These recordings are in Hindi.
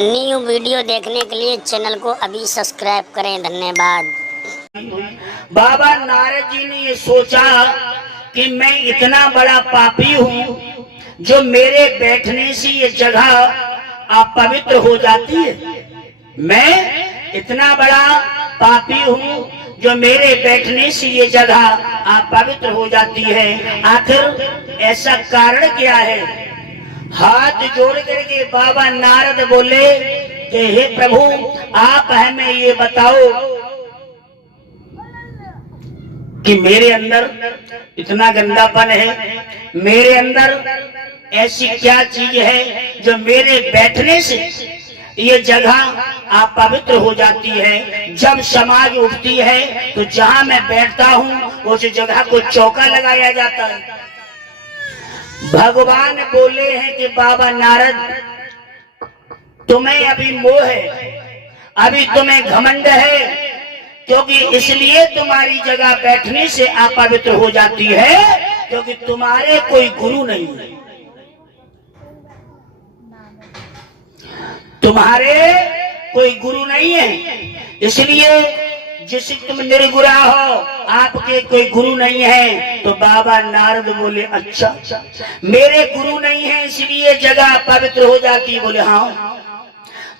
न्यू वीडियो देखने के लिए चैनल को अभी सब्सक्राइब करें। धन्यवाद। बाबा नारद जी ने ये सोचा कि मैं इतना बड़ा पापी हूँ जो मेरे बैठने से ये जगह अपवित्र हो जाती है। मैं इतना बड़ा पापी हूँ जो मेरे बैठने से ये जगह अपवित्र हो जाती है। आखिर ऐसा कारण क्या है? हाथ जोड़ करके बाबा नारद बोले कि हे प्रभु, आप हमें ये बताओ कि मेरे अंदर इतना गंदापन है, मेरे अंदर ऐसी क्या चीज है जो मेरे बैठने से ये जगह अपवित्र हो जाती है। जब समाज उठती है तो जहां मैं बैठता हूं उस जगह को चौका लगाया जाता है। भगवान बोले हैं कि बाबा नारद, तुम्हें अभी मोह है, अभी तुम्हें घमंड है, क्योंकि इसलिए तुम्हारी जगह बैठने से अपवित्र हो जाती है क्योंकि तुम्हारे कोई गुरु नहीं है, तुम्हारे कोई गुरु नहीं है, इसलिए जिसे तुम निर्गुरा हो, आपके कोई गुरु नहीं है। तो बाबा नारद बोले अच्छा, मेरे गुरु नहीं है इसलिए जगह पवित्र हो जाती। बोले हाँ।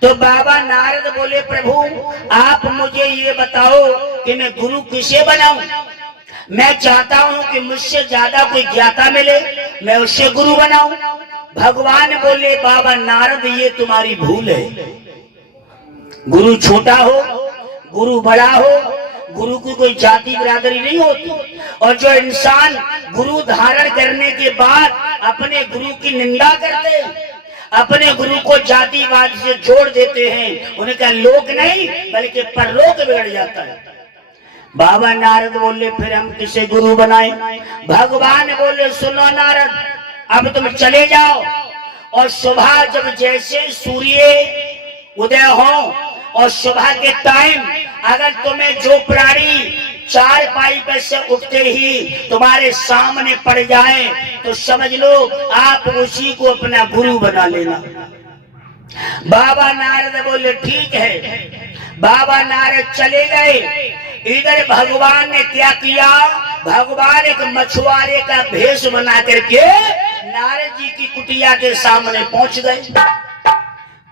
तो बाबा नारद बोले प्रभु, आप मुझे ये बताओ कि मैं गुरु किसे बनाऊं? मैं चाहता हूं कि मुझसे ज्यादा कोई ज्ञाता मिले, मैं उससे गुरु बनाऊं। भगवान बोले बाबा नारद, ये तुम्हारी भूल है। गुरु छोटा हो, गुरु बड़ा हो, गुरु की कोई जाति बिरादरी नहीं होती। और जो इंसान गुरु धारण करने के बाद अपने गुरु की निंदा करते हैं, अपने गुरु को जातिवाद से जोड़ देते हैं, उनका लोक नहीं बल्कि परलोक बिगड़ जाता है। बाबा नारद बोले फिर हम किसे गुरु बनाएं? भगवान बोले सुनो नारद, अब तुम चले जाओ और सुबह जब जैसे सूर्य उदय हो और सुबह के टाइम अगर तुम्हें जो प्राणी चार पाई पर से उठते ही तुम्हारे सामने पड़ जाए तो समझ लो आप उसी को अपना गुरु बना लेना। बाबा नारद बोले ठीक है। बाबा नारद चले गए। इधर भगवान ने क्या किया? भगवान एक मछुआरे का भेष बना करके नारद जी की कुटिया के सामने पहुंच गए।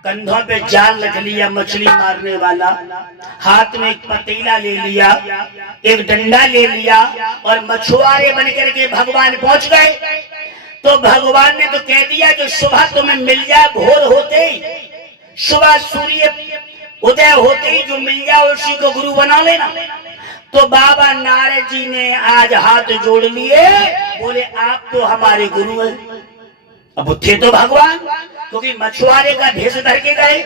कंधों पे जाल रख लिया मछली मारने वाला, हाथ में एक पतीला ले लिया, एक डंडा ले लिया और मछुआरे बन करके भगवान पहुंच गए। तो भगवान ने तो कह दिया कि सुबह तुम्हें मिल जाए, भोर होते ही, सुबह सूर्य उदय होते ही जो मिल जाए उसी को गुरु बना लेना। तो बाबा नारद जी ने आज हाथ जोड़ लिए, बोले आप तो हमारे गुरु हैं। अब थे तो भगवान, क्योंकि मछुआरे का भेष धर के गए।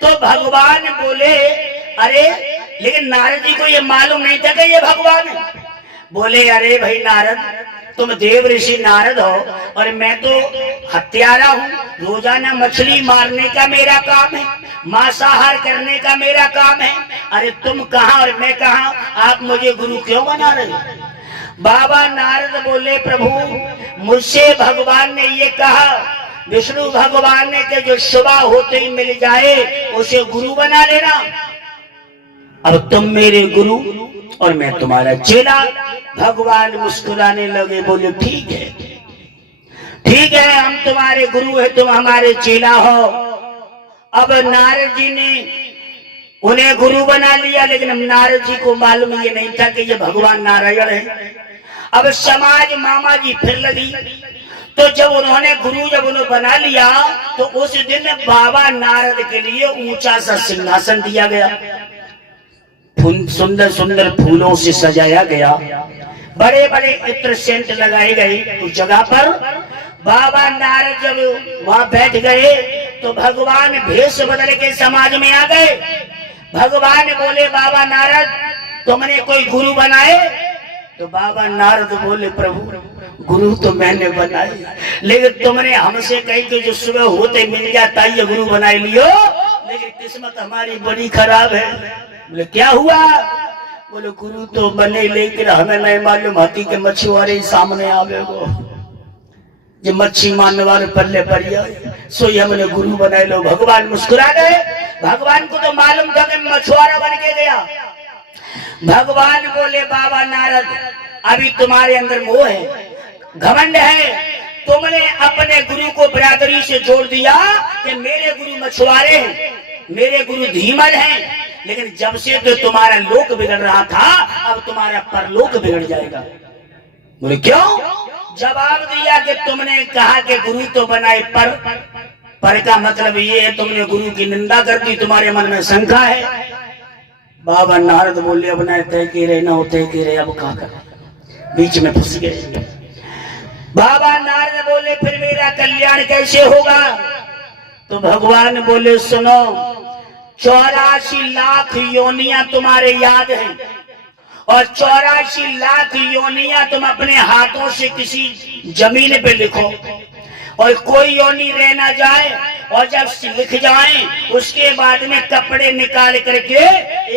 तो भगवान बोले अरे, लेकिन नारद जी को ये मालूम नहीं था कि ये भगवान है। बोले अरे भाई नारद, तुम देव ऋषि नारद हो और मैं तो हत्यारा हूँ, रोजाना मछली मारने का मेरा काम है, मांसाहार करने का मेरा काम है। अरे तुम कहाँ और मैं कहाँ, आप मुझे गुरु क्यों बना रहे हो? बाबा नारद बोले प्रभु, मुझसे भगवान ने ये कहा, विष्णु भगवान ने कि जो सुबह होते ही मिल जाए उसे गुरु बना लेना। अब तुम मेरे गुरु और मैं तुम्हारा चेला। भगवान मुस्कुराने लगे, बोले ठीक है, ठीक है, हम तुम्हारे गुरु है, तुम हमारे चेला हो। अब नारद जी ने उन्हें गुरु बना लिया, लेकिन नारद जी को मालूम ये नहीं था कि ये भगवान नारायण है। अब समाज मामा जी फिर लगी। तो जब उन्होंने बना लिया तो उस दिन बाबा नारद के लिए ऊंचा सा सिंहासन दिया गया, सुंदर सुंदर फूलों से सजाया गया, बड़े बड़े इत्र सेंट लगाए गए। उस जगह पर बाबा नारद जब वहां बैठ गए तो भगवान भेष बदल के समाज में आ गए। भगवान बोले बाबा नारद, तुमने कोई गुरु बनाए? तो बाबा नारद बोले प्रभु, गुरु तो मैंने बनाए, लेकिन तुमने हमसे कही कि जो सुबह होते मिल जाता ये गुरु बनाए लियो, लेकिन किस्मत हमारी बड़ी खराब है। बोले क्या हुआ? बोले गुरु तो बने लेकिन हमें नहीं मालूम हाथी के मछुआरे सामने आवे वो। जो मच्छी मारने वाले पल्ले पड़िया सोई हमने गुरु बनाए लो। भगवान मुस्कुरा गए। भगवान को तो मालूम था कि मछुआरा बन के गया। भगवान बोले बाबा नारद, अभी तुम्हारे अंदर मोह है, घमंड है। तुमने अपने गुरु को बिरादरी से जोड़ दिया कि मेरे गुरु मछुआरे हैं, मेरे गुरु धीमल हैं। लेकिन जब से तो तुम्हारा लोक बिगड़ रहा था, अब तुम्हारा परलोक बिगड़ जाएगा। बोले क्यों? जवाब दिया कि तुमने कहा कि गुरु तो बनाए पर का मतलब ये है तुमने गुरु की निंदा कर दी, तुम्हारे मन में शंका है। बाबा नारद बोले अब ना तय के रहे, ना होते के रहे, अब कहा कर, बीच में फंस गए। बाबा नारद बोले फिर मेरा कल्याण कैसे होगा? तो भगवान बोले सुनो, 84 लाख योनियां तुम्हारे याद हैं और 84 लाख योनियां तुम अपने हाथों से किसी जमीन पे लिखो और कोई योनि रह ना जाए। और जब लिख जाए उसके बाद में कपड़े निकाल करके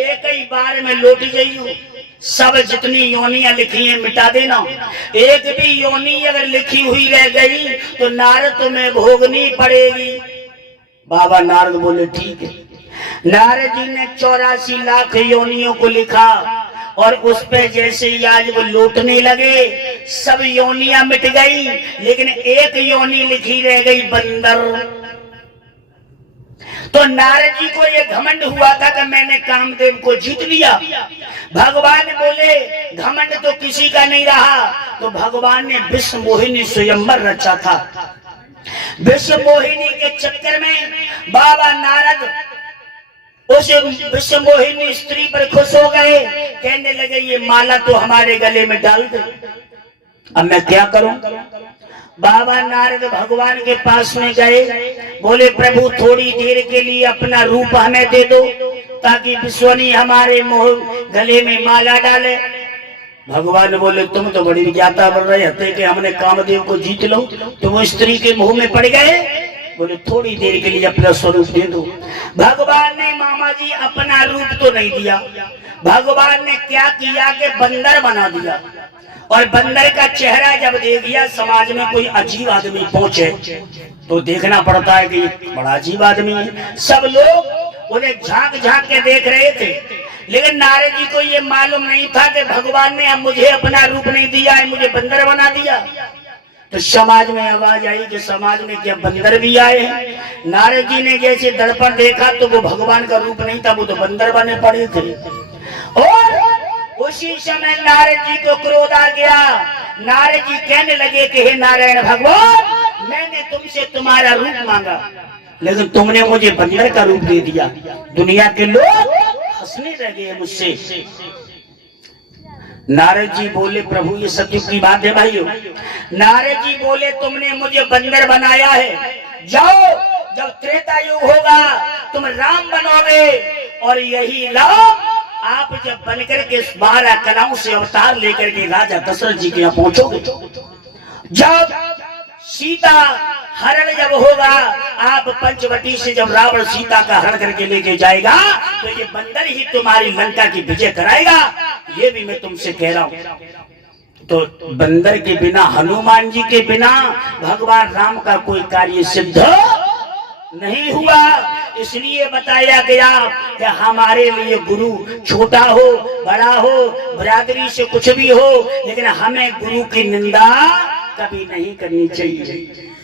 एक ही बार में लौट जाइयो। सब जितनी योनियां लिखी हैं मिटा देना। एक भी योनि अगर लिखी हुई रह गई तो नारद तुम्हें भोगनी पड़ेगी। बाबा नारद बोले ठीक है। नारद जी ने 84 लाख योनियों को लिखा और उस पे जैसे ही आज वो लौटने लगे सब योनियां मिट गई, लेकिन एक योनि लिखी रह गई, बंदर। तो नारद जी को ये घमंड हुआ था कि मैंने कामदेव को जीत लिया। भगवान बोले घमंड तो किसी का नहीं रहा। तो भगवान ने विश्व मोहिनी स्वयंवर रचा था। विश्व मोहिनी के चक्कर में बाबा नारद उस विश्व मोहिनी स्त्री पर खुश हो गए। कहने लगे ये माला तो हमारे गले में डाल दे, अब मैं क्या करूं? बाबा नारद भगवान के पास में गए, बोले प्रभु थोड़ी देर के लिए अपना रूप हमें दे दो ताकि विश्वनी हमारे गले में माला डाले। भगवान बोले तुम तो बड़ी ज्ञाता बन रहे थे कि हमने कामदेव को जीत लो, तुम स्त्री के मुंह में पड़ गए। बोले थोड़ी देर के लिए अपना स्वरूप दे दो। भगवान ने मामा जी अपना रूप तो नहीं दिया, भगवान ने क्या किया कि बंदर बना दिया। और बंदर का चेहरा जब देख दिया, समाज में कोई अजीब आदमी पहुंचे तो देखना पड़ता है कि बड़ा अजीब आदमी है। सब लोग उन्हें झांक झांक के देख रहे थे, लेकिन नारद जी को ये मालूम नहीं था कि भगवान ने अब मुझे अपना रूप नहीं दिया है, मुझे बंदर बना दिया। तो समाज में आवाज आई कि समाज में क्या बंदर भी आए हैं? नारद जी ने जैसे दर्पण देखा तो वो भगवान का रूप नहीं था, वो तो बंदर बने पड़े थे। और उसी समय नारद जी को क्रोध आ गया। नारद जी कहने लगे कि हे नारायण भगवान, मैंने तुमसे तुम्हारा रूप मांगा लेकिन तुमने मुझे बंदर का रूप दे दिया। दुनिया के लोग हंसने लगे मुझसे। नारद जी बोले प्रभु ये सत्य की बात है भाइयों। नारद जी बोले तुमने मुझे बंदर बनाया है, जाओ जब त्रेता युग होगा तुम राम बनोगे और यही राम आप जब बनकर के 12 कलाओं से अवतार लेकर के राजा दशरथ जी के यहाँ पहुंचोगे। जब सीता हरण जब होगा, आप पंचवटी से जब रावण सीता का हरण करके लेके जाएगा तो ये बंदर ही तुम्हारी लंका की विजय कराएगा। ये भी मैं तुमसे कह रहा हूं। तो बंदर के बिना, हनुमान जी के बिना भगवान राम का कोई कार्य सिद्ध नहीं हुआ। इसलिए बताया गया कि हमारे लिए गुरु छोटा हो बड़ा हो बरादरी से कुछ भी हो, लेकिन हमें गुरु की निंदा कभी नहीं करनी चाहिए।